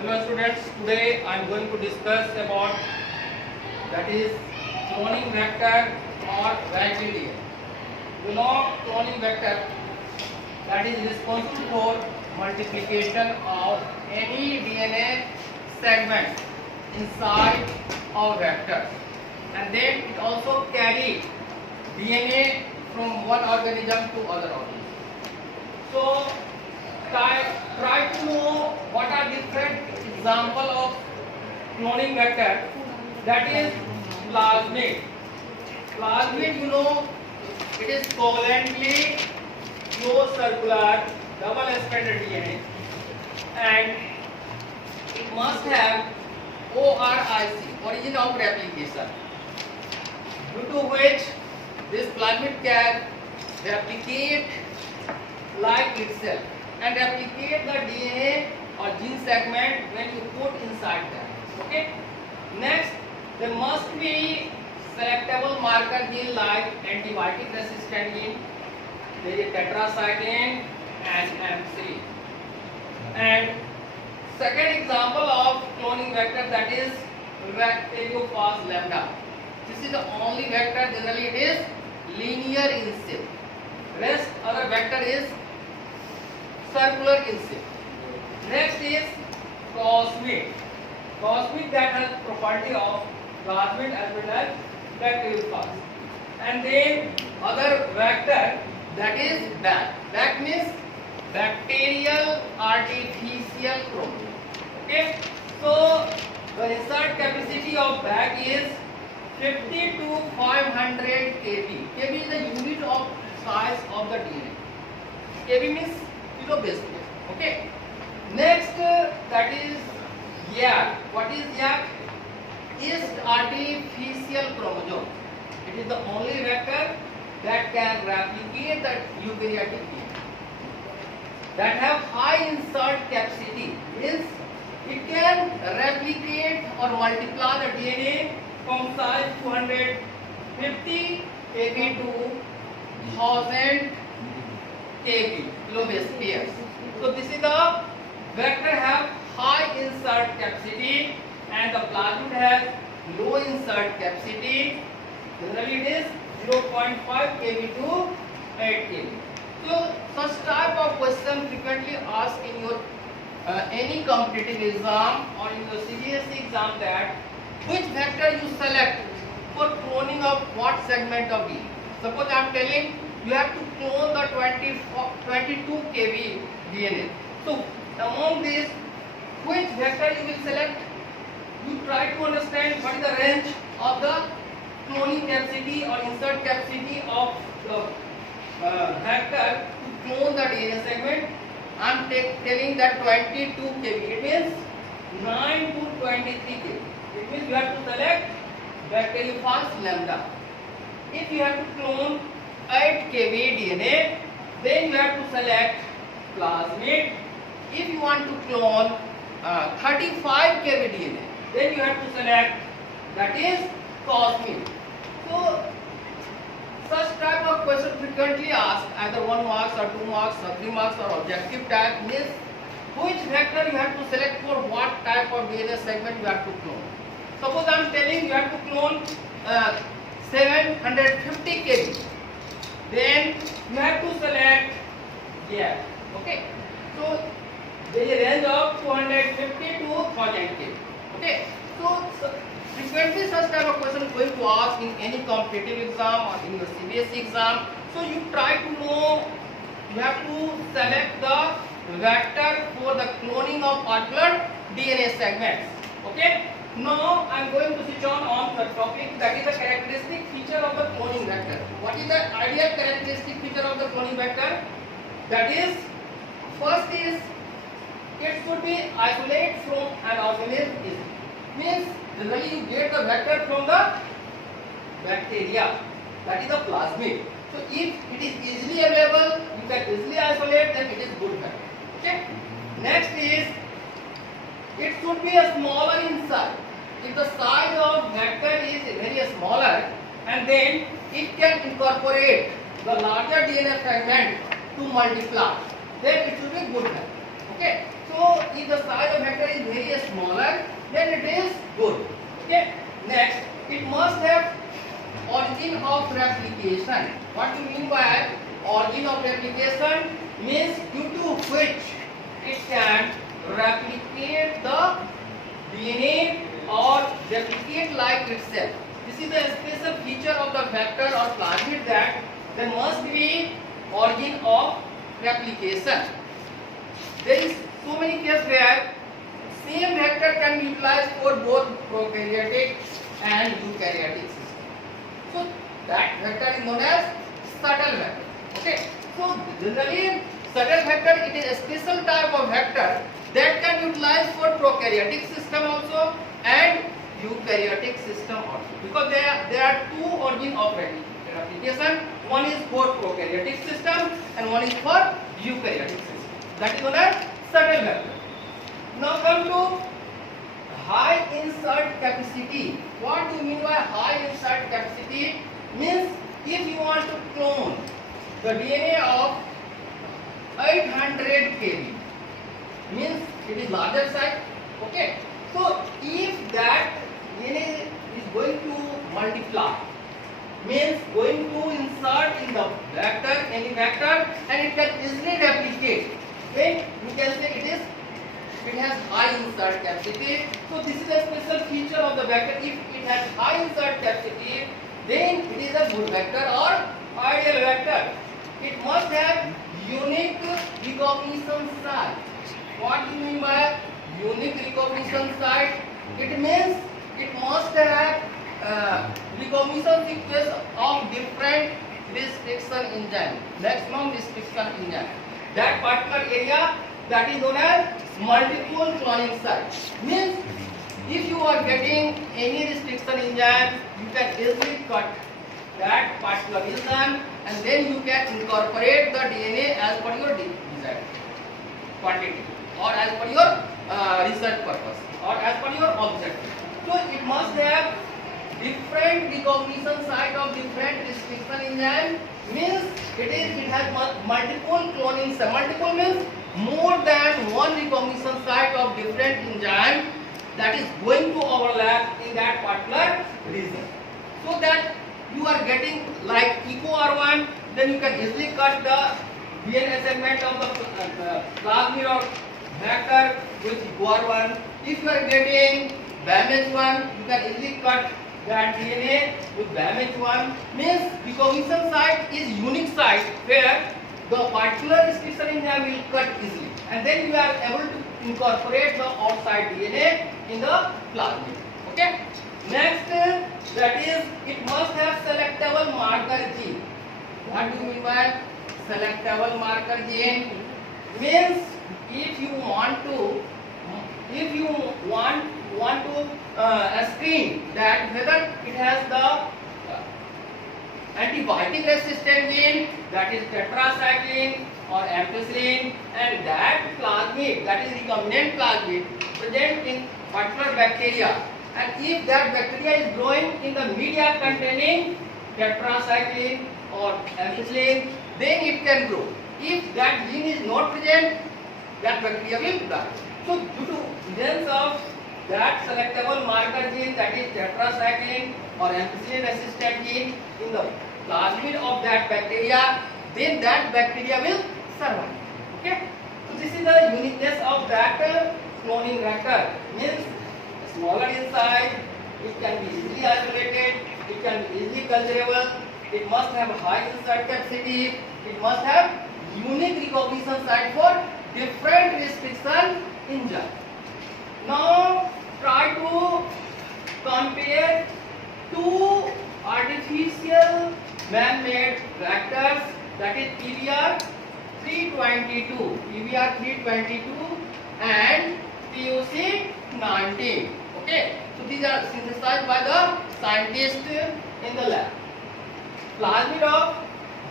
Hello students, today I am going to discuss about that is cloning vector or bacteria. You know cloning vector that is responsible for multiplication of any DNA segment inside of vector, and then it also carry DNA from one organism to other organism. So try to know what are different example of cloning vector. That is plasmid. Plasmid, you know, it is covalently closed circular double-stranded DNA, and it must have ORIC, origin of replication, due to which this plasmid can replicate like itself and replicate the DNA or gene segment when you put inside that. Okay. Next, there must be selectable marker gene like antibiotic resistant gene. There is tetracycline and MC. And second example of cloning vector, that is Bacteriophage lambda. This is the only vector. Generally, it is linear in shape. Rest other vector is circular in shape. Next is Cosmid. Cosmid that has property of plasmid as well as bacteriophage. And then other vector, that is BAC. BAC means bacterial artificial chromosome. Okay. So the insert capacity of BAC is 50 to 500 kb. Kb is the unit of size of the DNA. Kb means base pair. Okay. Next, that is YAG. What is YAG? Is artificial chromosome. It is the only vector that can replicate the eukaryotic DNA. That have high insert capacity. Means it can replicate or multiply the DNA from size 250 kb to 1000 kb base pairs. So this is the vector have high insert capacity and the plasmid has low insert capacity. Generally it is 0.5 kb to 8 kb. So such type of question frequently asked in your any competitive exam or in your CBSE exam, that which vector you select for cloning of what segment of DNA. Suppose I am telling you have to clone the 22 kb DNA. So among these, which vector you will select? You try to understand what is the range of the cloning capacity or insert capacity of the vector to clone the DNA segment. I am telling that 22 kb. It means 9 to 23 kb. It means you have to select Bacteriophage lambda. If you have to clone 8 kb DNA, then you have to select plasmid. If you want to clone 35 kb DNA, then you have to select, that is Cosmid. So such type of question frequently asked, either 1 marks or 2 marks or 3 marks or objective type, means which vector you have to select for what type of DNA segment you have to clone. Suppose I am telling you have to clone 750 kb, then you have to select here. Okay. So there is a range of 250 to 1000 kb. Okay. So frequently such type of question is going to ask in any competitive exam or in your CBSE exam. So you try to know, you have to select the vector for the cloning of particular DNA segments. Okay. Now I am going to switch on the topic, that is the characteristic feature of the cloning vector. What is the ideal characteristic feature of the cloning vector? That is, first is it should be isolate from an organism. Means generally you get the vector from the bacteria, that is the plasmid. So if it is easily available, you can easily isolate, then it is good vector. Okay. Next is it should be a smaller inside. If the size of vector is very smaller, and then it can incorporate the larger DNA fragment to multiply, then it should be good vector. Okay. So if the size of vector is very smaller, then it is good. Okay. Next, it must have origin of replication. What do you mean by origin of replication? Means due to which it can replicate the DNA or replicate like itself. This is the special feature of the vector or plasmid, that there must be origin of replication. There is so many cases where same vector can be utilized for both prokaryotic and eukaryotic system. So that vector is known as subtle vector. Okay. So generally subtle vector, it is a special type of vector that can be utilized for prokaryotic system also and eukaryotic system also, because there are two origin of replication. One is for prokaryotic system and one is for eukaryotic system. That is known as subtle vector. Now come to high insert capacity. What do you mean by high insert capacity? Means if you want to clone the DNA of 800 kb, means it is larger size. Okay. So if that DNA is going to multiply, means going to insert in the vector, any vector, and it can easily replicate, then you can say it has high insert capacity. So this is a special feature of the vector. If it has high insert capacity, then it is a good vector or ideal vector. It must have unique recognition site. What do you mean by unique recognition site? It means it must have recognition sequence of different restriction enzyme, maximum restriction enzyme. That particular area, that is known as multiple cloning site. Means if you are getting any restriction enzyme, you can easily cut that particular enzyme and then you can incorporate the DNA as per your desired quantity or as per your research purpose or as per your objective. So it must have different recognition site of different restriction enzyme. Means it has multiple cloning site. Multiple means more than one recognition site of different enzyme that is going to overlap in that particular region. So that you are getting like EcoR1, then you can easily cut the DNA segment of the plasmid or vector with EcoR1. If you are getting BAMH1, you can easily cut that DNA with BAMH1. Means recognition site is unique site where the particular restriction enzyme will cut easily, and then you are able to incorporate the outside DNA in the plasmid. Okay. Next, that is, it must have selectable marker gene. What do you mean by selectable marker gene? Means if you want to screen that whether it has the antibiotic resistant gene, that is tetracycline or ampicillin, and that plasmid, that is recombinant plasmid, present in particular bacteria. And if that bacteria is growing in the media containing tetracycline or ampicillin, then it can grow. If that gene is not present, that bacteria will die. So due to presence of that selectable marker gene, that is tetracycline or ampicillin resistant gene in the plasmid of that bacteria, then that bacteria will survive. Okay. So this is the uniqueness of that cloning vector. Means smaller in size, it can be easily isolated, it can be easily culturable, it must have high insert capacity, it must have unique recognition site for different restriction enzyme. Now try to compare two artificial man-made vectors, that is PBR322 and PUC19. Okay, so these are synthesized by the scientists in the lab. Plasmid of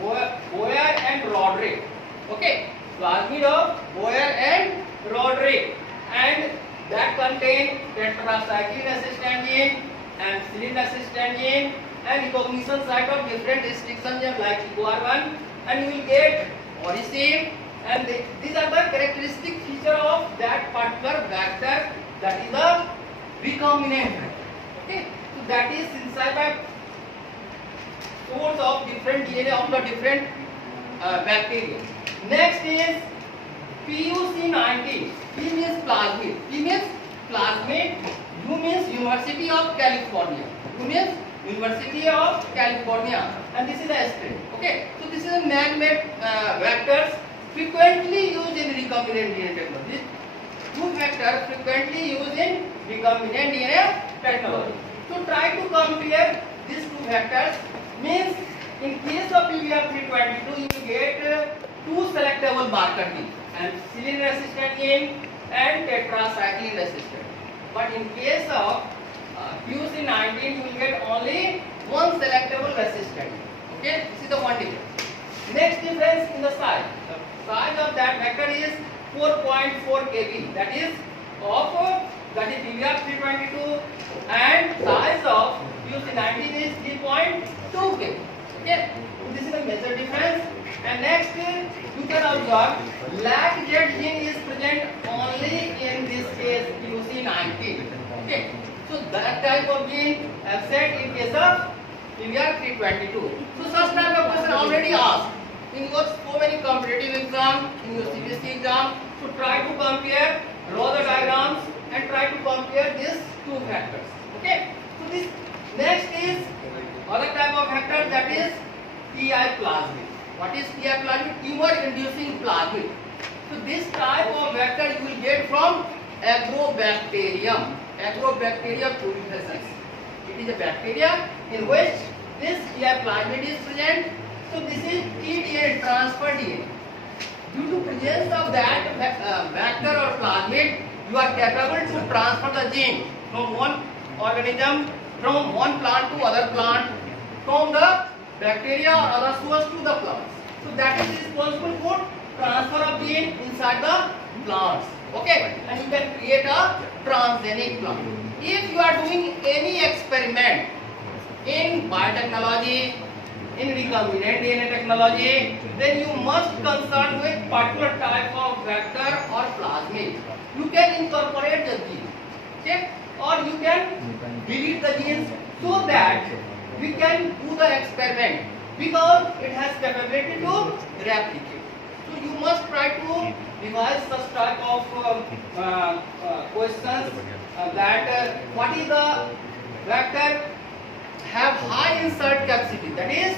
Boyer and Roderick. Okay, plasmid of Boyer and Roderick, and that contain tetracycline assistant gene, ampicillin assistant gene, and recognition site of different restriction gene like EcoR1, and you will get origin, and these are the characteristic feature of that particular vector, that is the recombinant vector. Okay, so that is inside by source of different DNA of the different bacteria. Next is PUC19. P means plasmid. P means plasmid. U means University of California. U means University of California, and this is the strain. Okay, so this is a man-made vectors frequently used in recombinant DNA technology. Two vectors frequently used in recombinant DNA technology. So try to compare these two vectors. Means in case of PVR322 you will get two selectable marker genes, and ampicillin resistant gene and tetracycline resistant. But in case of PUC19 you will get only one selectable resistant. Okay, this is the one difference. Next difference in the size. The size of that vector is 4.4 kb. That is PVR322, and size of PUC19 is 3.2 kb. Okay, so this is the major difference. And next you can observe lac Z gene is present only in this case PUC19. Okay, so that type of gene absent in case of PVR322. So such type of question already asked in your so many competitive exam, in your CBSE exam. So try to compare, draw the diagrams and try to compare these two factors. Okay, so this next is other type of vector, that is PI plasmid. What is PI plasmid? Tumor inducing plasmid. So this type of vector you will get from Agrobacterium. Agrobacterium proliferans. It is a bacteria in which this PI plasmid is present. So this is tDNA, transfer DNA. Due to presence of that vector or plasmid, you are capable to transfer the gene from one organism, from one plant to other plant, from the bacteria or other source to the plants. So that is responsible for transfer of gene inside the plants. Okay, and you can create a transgenic plant. If you are doing any experiment in biotechnology, in recombinant DNA technology, then you must concern with particular type of vector or plasmid. You can incorporate the gene, okay, or you can delete the genes so that we can do the experiment, because it has capability to replicate. So you must try to devise such type of questions that what is the vector have high insert capacity, that is